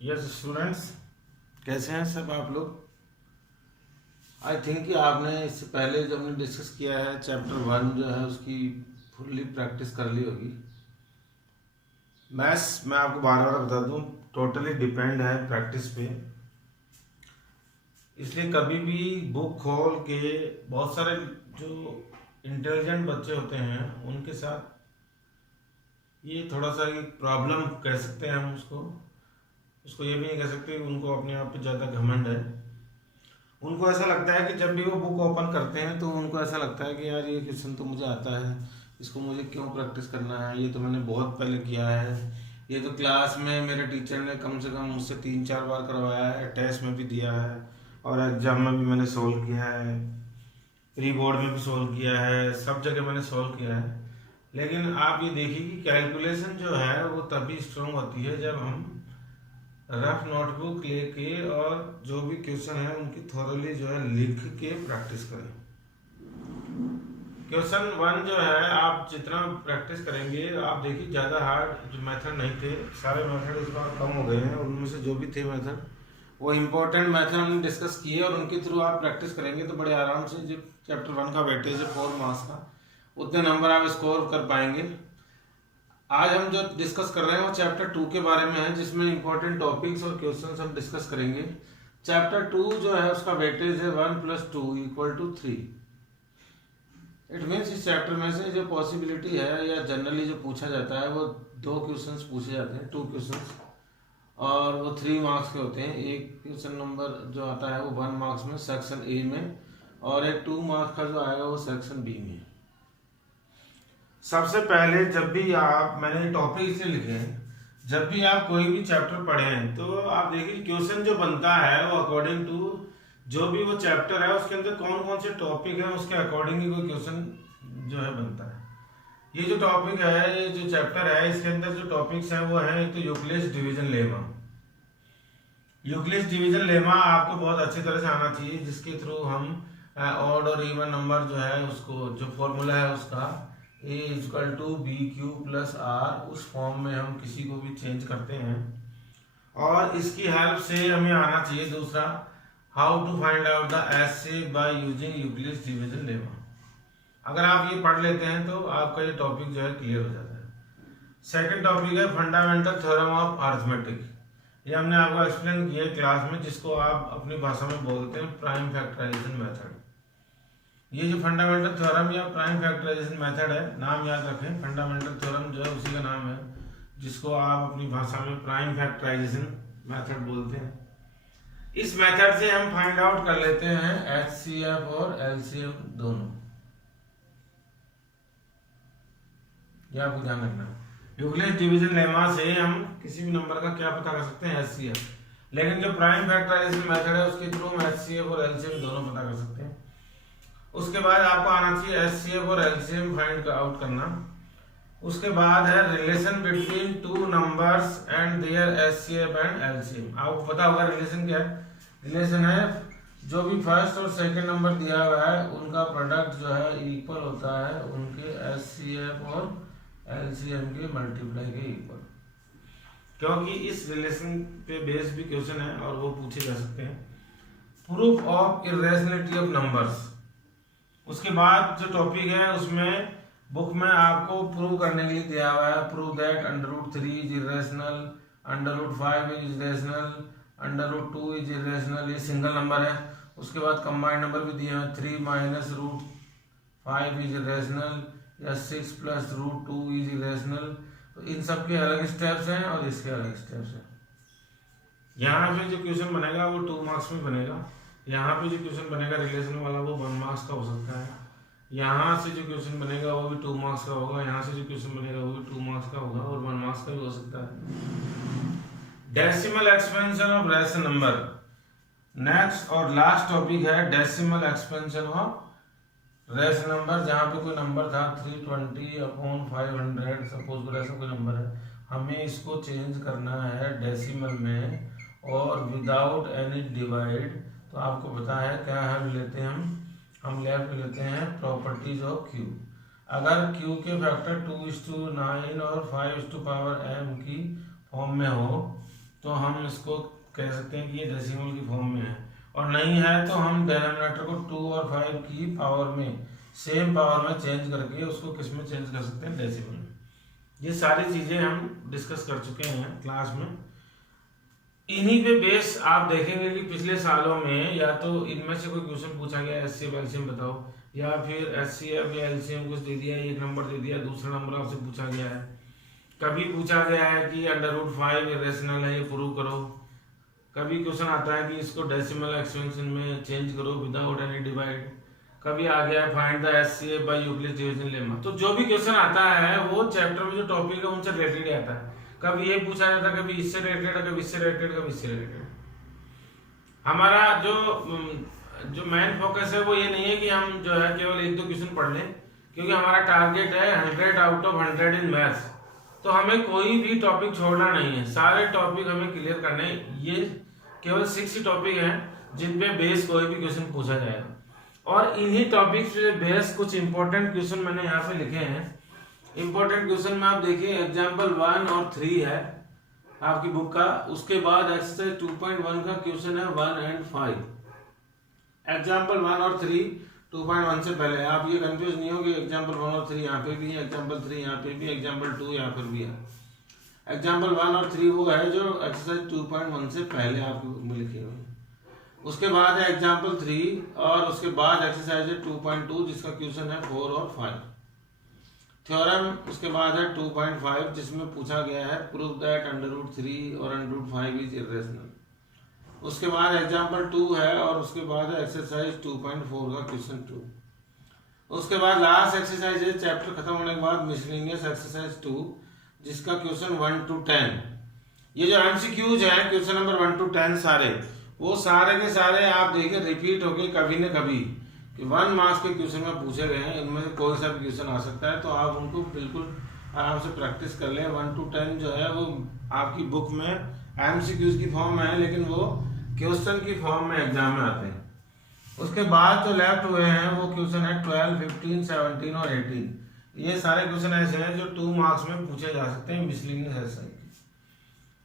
Yes students, कैसे हैं सब आप लोग। आई थिंक कि आपने इससे पहले जो हमने डिस्कस किया है चैप्टर 1 जो है उसकी फुल्ली प्रैक्टिस कर ली होगी। मैथ्स मैं आपको बार बार बता दूं टोटली डिपेंड है प्रैक्टिस पे, इसलिए कभी भी बुक खोल के बहुत सारे जो इंटेलिजेंट बच्चे होते हैं उनके साथ ये थोड़ा सा एक प्रॉब्लम कह सकते हैं हम उसको ये भी नहीं कह सकते उनको अपने आप पे ज़्यादा घमंड है। उनको ऐसा लगता है कि जब भी वो बुक ओपन करते हैं तो उनको ऐसा लगता है कि यार ये क्वेश्चन तो मुझे आता है, इसको मुझे क्यों प्रैक्टिस करना है, ये तो मैंने बहुत पहले किया है, ये तो क्लास में मेरे टीचर ने कम से कम मुझसे 3-4 बार करवाया है, टेस्ट में भी दिया है और एग्जाम में भी मैंने सोल्व किया है, प्री बोर्ड में भी सोल्व किया है, सब जगह मैंने सोल्व किया है। लेकिन आप ये देखिए कि कैलकुलेशन जो है वो तभी स्ट्रांग होती है जब हम रफ नोटबुक लेके और जो भी क्वेश्चन है उनकी थोरली जो है लिख के प्रैक्टिस करें। क्वेश्चन 1 जो है आप जितना प्रैक्टिस करेंगे आप देखिए ज़्यादा हार्ड जो मेथड नहीं थे, सारे मेथड इस बार कम हो गए हैं, उनमें से जो भी थे मेथड वो इम्पोर्टेंट मेथड हमने डिस्कस किए और उनके थ्रू आप प्रैक्टिस करेंगे तो बड़े आराम से जो चैप्टर 1 का वेटेज है 4 मार्क्स का उतने नंबर आप स्कोर कर पाएंगे। आज हम जो डिस्कस कर रहे हैं वो चैप्टर 2 के बारे में है जिसमें इंपॉर्टेंट टॉपिक्स और क्वेश्चंस हम डिस्कस करेंगे। चैप्टर 2 जो है उसका वेटेज है 1 + 2 = 3। इट मीन्स इस चैप्टर में से जो पॉसिबिलिटी है या जनरली जो पूछा जाता है वो 2 क्वेश्चंस पूछे जाते हैं, 2 क्वेश्चंस, और वो 3 मार्क्स के होते हैं। एक क्वेश्चन नंबर जो आता है वो 1 मार्क्स में सेक्शन ए में और एक 2 मार्क्स का जो आएगा वो सेक्शन बी में। सबसे पहले जब भी मैंने टॉपिक इसलिए लिखे हैं, जब भी आप कोई भी चैप्टर पढ़ें तो आप देखिए क्वेश्चन जो बनता है वो अकॉर्डिंग टू जो भी वो चैप्टर है उसके अंदर कौन कौन से टॉपिक हैं उसके अकॉर्डिंग ही कोई क्वेश्चन जो है बनता है। ये जो टॉपिक है, ये जो चैप्टर है, इसके अंदर जो टॉपिक्स हैं वो हैं एक तो Euclid's division lemma. Euclid's division lemma आपको बहुत अच्छी तरह से आना चाहिए जिसके थ्रू हम ऑड और इवन नंबर जो है उसको जो फॉर्मूला है उसका A = BQ + R उस फॉर्म में हम किसी को भी चेंज करते हैं और इसकी हेल्प से हमें आना चाहिए दूसरा how to find out the एसे by using Euclid's division lemma. अगर आप ये पढ़ लेते हैं तो आपका ये टॉपिक जो है क्लियर हो जाता है। सेकंड टॉपिक है फंडामेंटल थ्योरम ऑफ अरिथमेटिक। ये हमने आपको एक्सप्लेन किया है क्लास में, जिसको आप अपनी भाषा में बोलते हैं प्राइम फैक्टराइजेशन मेथड। ये जो फंडामेंटल थ्योरम या प्राइम फैक्टराइजेशन मेथड है, नाम याद रखें, फंडामेंटल थ्योरम जो है उसी का नाम है जिसको आप अपनी भाषा में प्राइम फैक्टराइजेशन मेथड बोलते हैं। इस मेथड से हम फाइंड आउट कर लेते हैं HCF और LCM दोनों। ये आपको ध्यान रखना है। यूक्लिड्स डिवीजन लेमा से हम किसी भी नंबर का क्या पता कर सकते हैं, HCF, लेकिन जो प्राइम फैक्टराइजेशन मेथड है उसके थ्रू हम HCF और LCM दोनों पता कर सकते हैं। उसके बाद आपको आना चाहिए HCF और LCM फाइंड आउट करना। उसके बाद है relation between 2 numbers and their HCF and LCM। आपको पता होगा रिलेशन क्या है। रिलेशन है जो भी फर्स्ट और सेकंड नंबर दिया हुआ है उनका प्रोडक्ट जो है इक्वल होता है उनके HCF और LCM के मल्टीप्लाई के इक्वल, क्योंकि इस रिलेशन पे बेस भी क्वेश्चन है और वो पूछे जा सकते हैं। Proof of irrationality of numbers. उसके बाद जो टॉपिक है उसमें बुक में आपको प्रूव करने के लिए दिया हुआ है prove that √3 is irrational, √5 is irrational, √2 is irrational, ये सिंगल नंबर है। उसके बाद कंबाइंड नंबर भी दिए हैं 3 - √5 इज इरेशनल या 6 + √2 इज इरेशनल। तो इन सब के अलग स्टेप्स हैं और इसके अलग स्टेप्स हैं। यहाँ पे जो क्वेश्चन बनेगा वो 2 मार्क्स में बनेगा। यहाँ पे जो क्वेश्चन बनेगा रिलेशन वाला वो 1 मार्क्स का हो सकता है। यहाँ से जो क्वेश्चन बनेगा वो भी 2 मार्क्स का होगा। यहाँ से जो क्वेश्चन बनेगा वो भी 2 मार्क्स का होगा और 1 मार्क्स का भी हो सकता है। Decimal expansion of rational number. Next और लास्ट टॉपिक है decimal expansion of rational number. जहाँ पे कोई नंबर था 320/500, सपोज ऐसा कोई नंबर है, हमें इसको चेंज करना है डेसिमल में और विदाउट एनी डिवाइड। तो आपको पता है क्या हम लेते हैं, हम लेते हैं प्रॉपर्टीज ऑफ Q। अगर Q के फैक्टर 2:9 और 5 की फॉर्म में हो तो हम इसको कह सकते हैं कि ये डेसिमल की फॉर्म में है, और नहीं है तो हम डिनोमिनेटर को 2 और 5 की पावर में, सेम पावर में चेंज करके उसको किस में चेंज कर सकते हैं, डेसिमल में। ये सारी चीज़ें हम डिस्कस कर चुके हैं क्लास में। इन्हीं पे बेस आप देखेंगे कि पिछले सालों में या तो इनमें से कोई क्वेश्चन पूछा गया HCF एलसीएम बताओ, या फिर HCF या एलसीएम कुछ दे दिया, एक नंबर दे दिया, दूसरा नंबर आपसे पूछा गया है। कभी पूछा गया है कि √5 इरेशनल है, ये प्रूव करो। कभी क्वेश्चन आता है कि इसको डेसिमल एक्सपेंशन में चेंज करो विदाउट एनी डिवाइड। कभी आ गया है find the HCF by Euclid division lemma. तो जो भी क्वेश्चन आता है वो चैप्टर में जो टॉपिक है उनसे रिलेटेड आता है। कभी ये पूछा जाता है, कभी इससे रिलेटेड, कभी इससे रिलेटेड, कभी इससे रिलेटेड। हमारा जो मेन फोकस है वो ये नहीं है कि हम जो है केवल 1-2 क्वेश्चन पढ़ लें, क्योंकि हमारा टारगेट है 100 आउट ऑफ 100 इन मैथ्स। तो हमें कोई भी टॉपिक छोड़ना नहीं है, सारे टॉपिक हमें क्लियर करने हैं। ये केवल 6 ही टॉपिक हैं जिन पे बेस कोई भी क्वेश्चन पूछा जाएगा, और इन्हीं टॉपिक्स पे बेस कुछ इंपॉर्टेंट क्वेश्चन मैंने यहाँ पे लिखे हैं। इंपॉर्टेंट क्वेश्चन में आप देखिए एग्जाम्पल 1 और 3 है आपकी बुक का। उसके बाद एक्सरसाइज 2.1 का क्वेश्चन है 1 और 5। एग्जाम्पल 1 और 3 2.1 से पहले आप ये कंफ्यूज नहीं हो कि एग्जाम्पल 1 और 3 यहाँ पे भी है, एग्जाम्पल 3 यहाँ पे भी, एग्जाम्पल 2 यहाँ पर भी है। एग्जाम्पल 1 और 3 वो है जो एक्सरसाइज 2.1 से पहले आपकी बुक में लिखे हुए हैं। उसके बाद है एग्जाम्पल 3 और उसके बाद एक्सरसाइज है 2.2 जिसका क्वेश्चन है 4 और 5। थ्योरम उसके बाद है 2.5 जिसमें पूछा गया है प्रूव दैट √3 और √5 इज इरेशनल। उसके बाद एग्जाम्पल 2 है और उसके बाद है एक्सरसाइज 2.4 का क्वेश्चन 2। उसके बाद लास्ट एक्सरसाइज है चैप्टर खत्म होने के बाद मिसलेनियस एक्सरसाइज 2 जिसका क्वेश्चन 1 to 10। ये जो MCQs है क्वेश्चन नंबर 1 to 10 सारे, वो सारे के सारे आप देखिए रिपीट होके कभी न कभी कि 1 मार्क्स के क्वेश्चन में पूछे गए हैं। इनमें से कोई सा भी क्वेश्चन आ सकता है, तो आप उनको बिल्कुल आराम से प्रैक्टिस कर लें। 1 to 10 जो है वो आपकी बुक में MCQs की फॉर्म में है, लेकिन वो क्वेश्चन की फॉर्म में एग्जाम में आते हैं। उसके बाद जो लेफ्ट हुए हैं वो क्वेश्चन है 12, 15, 17 और 18। ये सारे क्वेश्चन ऐसे हैं जो 2 मार्क्स में पूछे जा सकते हैं मिसलेनियस एक्सरसाइज।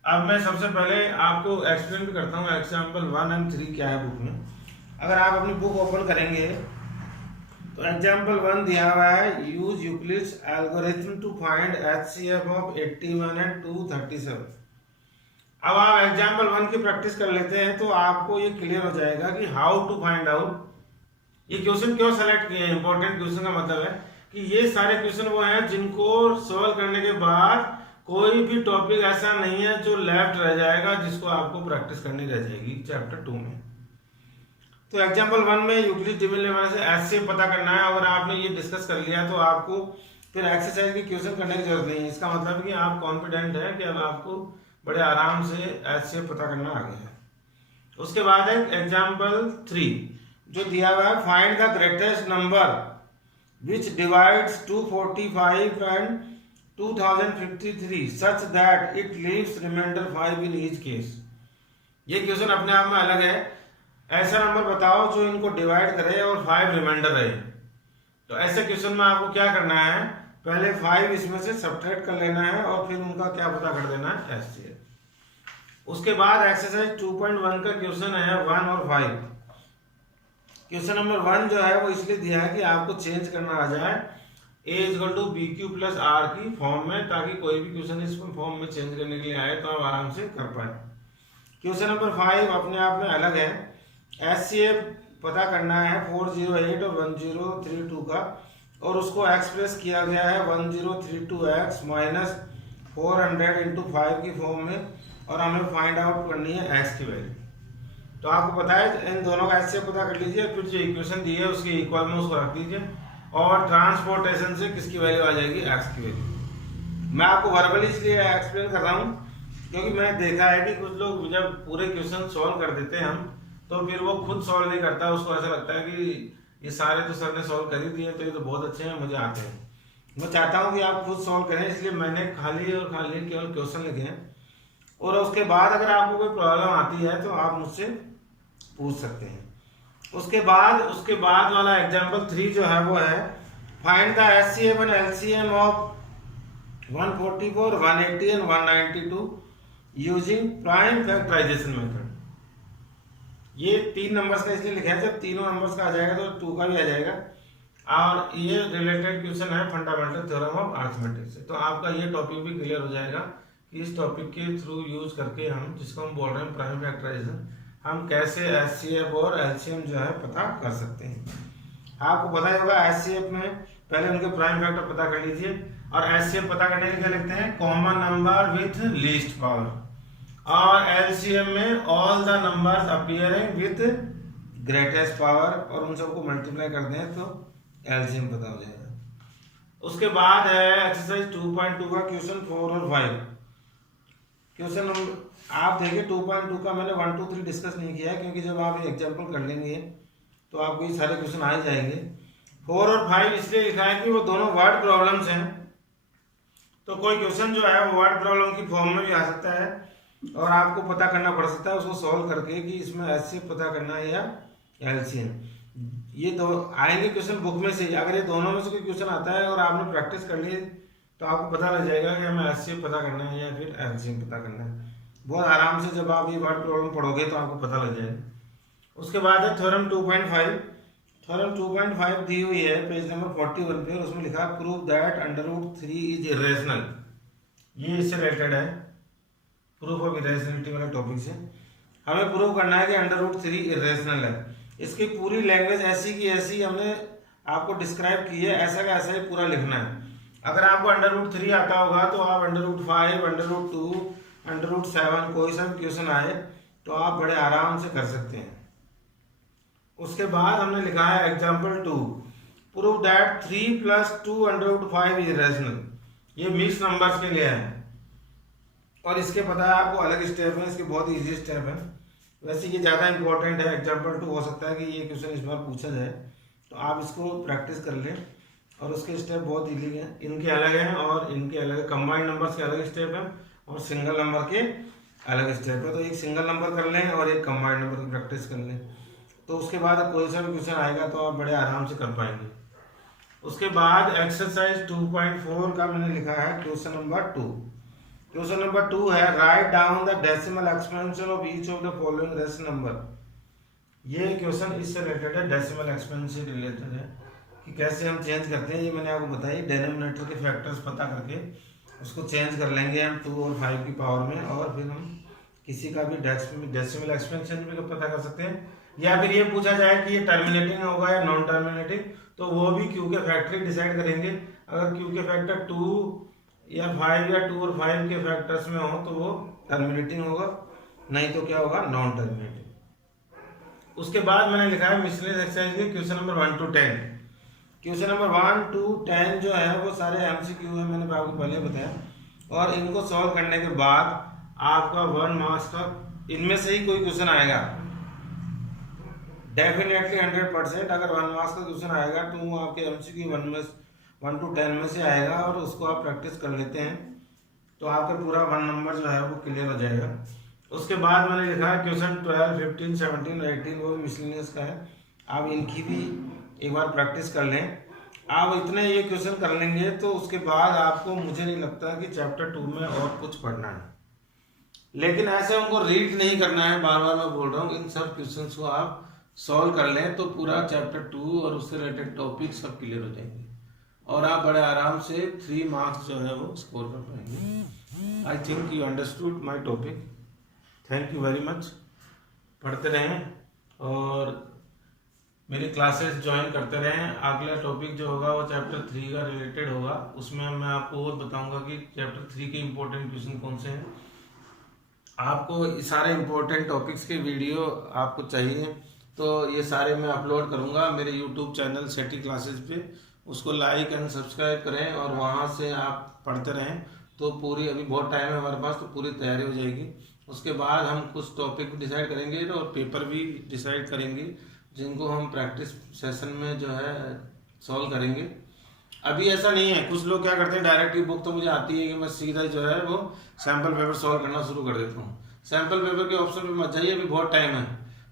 अब मैं सबसे पहले आपको एक्सप्लेन भी करता हूँ एग्जाम्पल 1 और 3 क्या है बुक में। अगर आप अपनी बुक ओपन करेंगे तो एग्जाम्पल 1 दिया हुआ है use Euclid's algorithm to find HCF of 81 and 237। अब आप एग्जाम्पल 1 की प्रैक्टिस कर लेते हैं तो आपको ये क्लियर हो जाएगा कि हाउ टू फाइंड आउट। ये क्वेश्चन क्यों सेलेक्ट किए हैं, इंपॉर्टेंट क्वेश्चन का मतलब है कि ये सारे क्वेश्चन वो हैं जिनको सॉल्व करने के बाद कोई भी टॉपिक ऐसा नहीं है जो लेफ्ट रह जाएगा, जिसको आपको प्रैक्टिस करनी रह जाएगी चैप्टर 2 में। तो एग्जाम्पल 1 में यूक्लिड डिवीजन लेमा से HCF पता करना है। अगर आपने ये डिस्कस कर लिया तो आपको फिर एक्सरसाइज की क्वेश्चन करने की जरूरत नहीं है। इसका मतलब कि आप कॉन्फिडेंट है कि अब आपको बड़े आराम से HCF पता करना आ गया है। उसके बाद है एग्जाम्पल 3 जो दिया हुआ है find the greatest number which divides 245 and 2053 such that it leaves remainder 5 in each case. ये क्वेश्चन अपने आप में अलग है। ऐसा नंबर बताओ जो इनको डिवाइड करे और 5 रिमाइंडर रहे। तो ऐसे क्वेश्चन में आपको क्या करना है, पहले 5 इसमें से सब्ट्रैक्ट कर लेना है और फिर उनका क्या पता कर देना है HCF। उसके बाद एक्सरसाइज 2.1 का क्वेश्चन है 1 और 5। क्वेश्चन नंबर 1 जो है वो इसलिए दिया है कि आपको चेंज करना आ जाए A = BQ + R की फॉर्म में, ताकि कोई भी क्वेश्चन इस फॉर्म में चेंज करने के लिए आए तो आप आराम से कर पाए। क्वेश्चन नंबर 5 अपने आप में अलग है। HCF पता करना है 408 और 1032 का, और उसको एक्सप्रेस किया गया है 1032x - 400 × 5 की फॉर्म में, और हमें फाइंड आउट करनी है x की वैल्यू। तो आपको पता है इन दोनों का HCF पता कर लीजिए, फिर जो इक्वेशन दी है उसके इक्वल में उसको रख दीजिए, और ट्रांसपोर्टेशन से किसकी वैल्यू आ जाएगी, x की वैल्यू। मैं आपको वर्बली इसलिए एक्सप्लेन कर रहा हूँ क्योंकि मैंने देखा है कि कुछ लोग जब पूरे क्वेश्चन सॉल्व कर देते हैं हम, तो फिर वो खुद सॉल्व नहीं करता। उसको ऐसा लगता है कि ये सारे तो सर ने सॉल्व कर ही दिए, तो ये तो बहुत अच्छे हैं, मुझे आते हैं। मैं चाहता हूँ कि आप खुद सॉल्व करें, इसलिए मैंने खाली केवल क्वेश्चन लिखे हैं। और उसके बाद अगर आपको कोई प्रॉब्लम आती है तो आप मुझसे पूछ सकते हैं। उसके बाद वाला एग्जाम्पल 3 जो है वो है find the HCF and LCM of 144, 180 and 192। Using prime factorisation method. ये 3 नंबर्स का इसलिए लिखा है, जब तीनों नंबर्स का आ जाएगा तो 2 का भी आ जाएगा। और ये रिलेटेड क्वेश्चन है फंडामेंटल थ्योरम ऑफ अरिथमेटिक से। तो आपका ये टॉपिक भी क्लियर हो जाएगा कि इस टॉपिक के थ्रू यूज करके हम, जिसको हम बोल रहे हैं प्राइम फैक्टराइजेशन, हम कैसे एचसीएफ और एलसीएम जो है पता कर सकते हैं। आपको पता ही होगा एचसीएफ में पहले उनके प्राइम फैक्टर पता कर लीजिए, और एचसीएफ पता करने के लिए लिखते हैं common number with least power, और एलसीएम में all the numbers appearing with greatest power, और उन सबको मल्टीप्लाई करते हैं तो एलसीएम पता हो जाएगा। उसके बाद है एक्सरसाइज 2.2 का क्वेश्चन 4 और 5। क्वेश्चन नंबर आप देखिए 2.2 का मैंने 1 2 3 डिस्कस नहीं किया है, क्योंकि जब आप एग्जाम्पल कर लेंगे तो आपको ये सारे क्वेश्चन आ ही जाएंगे। 4 और 5 इसलिए लिखा है कि वो दोनों वर्ड प्रॉब्लम्स हैं, तो कोई क्वेश्चन जो है वो वर्ड प्रॉब्लम की फॉर्म में भी आ सकता है, और आपको पता करना पड़ सकता है उसको सॉल्व करके कि इसमें एचसीएफ पता करना है या एलसीएम। ये दो आएंगे क्वेश्चन बुक में से, अगर ये दोनों में से कोई क्वेश्चन आता है और आपने प्रैक्टिस कर ली तो आपको पता लग जाएगा कि हमें एचसीएफ पता करना है या फिर एलसीएम पता करना है। बहुत आराम से जब आप ये वर्ड प्रॉब्लम पढ़ोगे तो आपको पता लग जाएगा। उसके बाद है थ्योरम 2.5। थ्योरम 2.5 दी हुई है पेज नंबर 41 पे, और उसमें लिखा प्रूव दैट √3 इज इरेशनल। ये इससे रिलेटेड है, प्रूफ ऑफ इरेशनलिटी वाले टॉपिक से। हमें प्रूव करना है कि √3 इरेशनल है। इसकी पूरी लैंग्वेज ऐसी की ऐसी हमने आपको डिस्क्राइब की है, ऐसा का ऐसा ही पूरा लिखना है। अगर आपको √3 आता होगा तो आप √5, √2, √7 कोई सा भी क्वेश्चन आए तो आप बड़े आराम से कर सकते हैं। उसके बाद हमने लिखा है example 2, prove that 3 + 2 √5 is irrational. ये मिक्स नंबर्स के लिए है, और इसके पता है आपको अलग स्टेप है, इसके बहुत इजी स्टेप है। वैसे ये ज़्यादा इंपॉर्टेंट है, एग्जाम्पल 2 हो सकता है कि ये क्वेश्चन इस बार पूछा जाए, तो आप इसको प्रैक्टिस कर लें। और उसके स्टेप बहुत इजी हैं, इनके अलग हैं और इनके अलग है, कंबाइंड नंबर्स के अलग स्टेप हैं और सिंगल नंबर के अलग स्टेप है। तो एक सिंगल नंबर कर लें और एक कंबाइंड नंबर की प्रैक्टिस कर लें, तो उसके बाद कोई सा भी क्वेश्चन आएगा तो आप बड़े आराम से कर पाएंगे। उसके बाद एक्सरसाइज 2.4 का मैंने लिखा है क्वेश्चन नंबर 2। क्वेश्चन नंबर 2 है write down the decimal expansion of each of the following rational number. ये क्वेश्चन इससे रिलेटेड है, डेसिमल एक्सपेंशन से रिलेटेड है कि कैसे हम चेंज करते हैं। ये मैंने आपको बताया, डिनोमिनेटर के फैक्टर्स पता करके उसको चेंज कर लेंगे हम 2 और 5 की पावर में, और फिर हम किसी का भी डेसिमल एक्सपेंशन भी पता कर सकते हैं। या फिर ये पूछा जाए कि ये टर्मिनेटिंग होगा या नॉन टर्मिनेटिंग, तो वो भी क्यू के फैक्टर डिसाइड करेंगे। अगर क्यू के फैक्टर 2 या 5 या 2 और 5 के फैक्टर्स में हो तो वो टर्मिनेटिंग होगा, नहीं तो क्या होगा, नॉन टर्मिनेटिंग। उसके बाद मैंने लिखा है मिसलेनियस एक्सरसाइज के question number 1 to 10। Question number 1 to 10 जो है वो सारे एमसीक्यू है, मैंने आपको पहले बताया, और इनको सॉल्व करने के बाद आपका 1 मार्क्स का इनमें से ही कोई क्वेश्चन आएगा, डेफिनेटली 100%। अगर 1 मार्क्स का क्वेश्चन आएगा तो वो आपके एमसीक्यू 1 to 10 में से आएगा, और उसको आप प्रैक्टिस कर लेते हैं तो आपका पूरा 1 नंबर जो है वो क्लियर हो जाएगा। उसके बाद मैंने लिखा है क्वेश्चन 12, 15, 17, 18 वो मिसलेनियस का है, आप इनकी भी एक बार प्रैक्टिस कर लें। आप इतने ये क्वेश्चन कर लेंगे तो उसके बाद आपको, मुझे नहीं लगता कि चैप्टर 2 में और कुछ पढ़ना है, लेकिन ऐसे उनको रीड नहीं करना है, बार बार मैं बोल रहा हूँ। इन सब क्वेश्चंस को आप सॉल्व कर लें तो पूरा चैप्टर 2 और उससे रिलेटेड टॉपिक सब क्लियर हो जाएंगे, और आप बड़े आराम से 3 मार्क्स जो है वो स्कोर कर पाएंगे। I think you understood my topic. Thank you very much. पढ़ते रहें और मेरी क्लासेस ज्वाइन करते रहें। अगला टॉपिक जो होगा वो चैप्टर 3 का रिलेटेड होगा, उसमें मैं आपको और बताऊंगा कि चैप्टर 3 के इम्पोर्टेंट क्वेश्चन कौन से हैं। आपको सारे इम्पोर्टेंट टॉपिक्स के वीडियो आपको चाहिए तो ये सारे मैं अपलोड करूंगा मेरे यूट्यूब चैनल सेटी क्लासेस पे, उसको लाइक एंड सब्सक्राइब करें और वहाँ से आप पढ़ते रहें। तो पूरी, अभी बहुत टाइम है हमारे पास, तो पूरी तैयारी हो जाएगी। उसके बाद हम कुछ टॉपिक डिसाइड करेंगे और पेपर भी डिसाइड करेंगे, जिनको हम प्रैक्टिस सेशन में जो है सॉल्व करेंगे। अभी ऐसा नहीं है, कुछ लोग क्या करते हैं डायरेक्ट बुक तो मुझे आती है कि मैं सीधा जो है वो सैम्पल पेपर सॉल्व करना शुरू कर देता हूँ। सैम्पल पेपर के ऑप्शन पे मत जाइए, अभी बहुत टाइम है।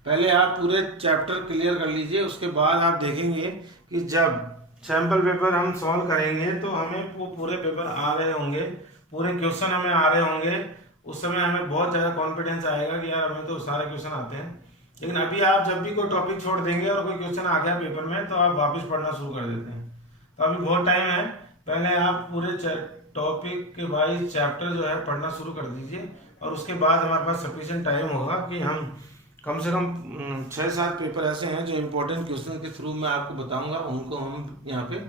पहले आप पूरे चैप्टर क्लियर कर लीजिए, उसके बाद आप देखेंगे कि जब सैम्पल पेपर हम सॉल्व करेंगे तो हमें वो पूरे पेपर आ रहे होंगे, पूरे क्वेश्चन हमें आ रहे होंगे, उस समय हमें बहुत ज़्यादा कॉन्फिडेंस आएगा कि यार हमें तो सारे क्वेश्चन आते हैं। लेकिन अभी आप जब भी कोई टॉपिक छोड़ देंगे और कोई क्वेश्चन आ गया पेपर में तो आप वापस पढ़ना शुरू कर देते हैं। तो अभी बहुत टाइम है, पहले आप पूरे टॉपिक के वाइज चैप्टर जो है पढ़ना शुरू कर दीजिए, और उसके बाद हमारे पास सफिशिएंट टाइम होगा कि हम कम से कम 6-7 पेपर ऐसे हैं जो इम्पोर्टेंट क्वेश्चन के थ्रू मैं आपको बताऊंगा, उनको हम यहाँ पे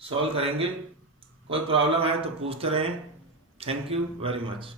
सॉल्व करेंगे। कोई प्रॉब्लम है तो पूछते रहें। Thank you very much.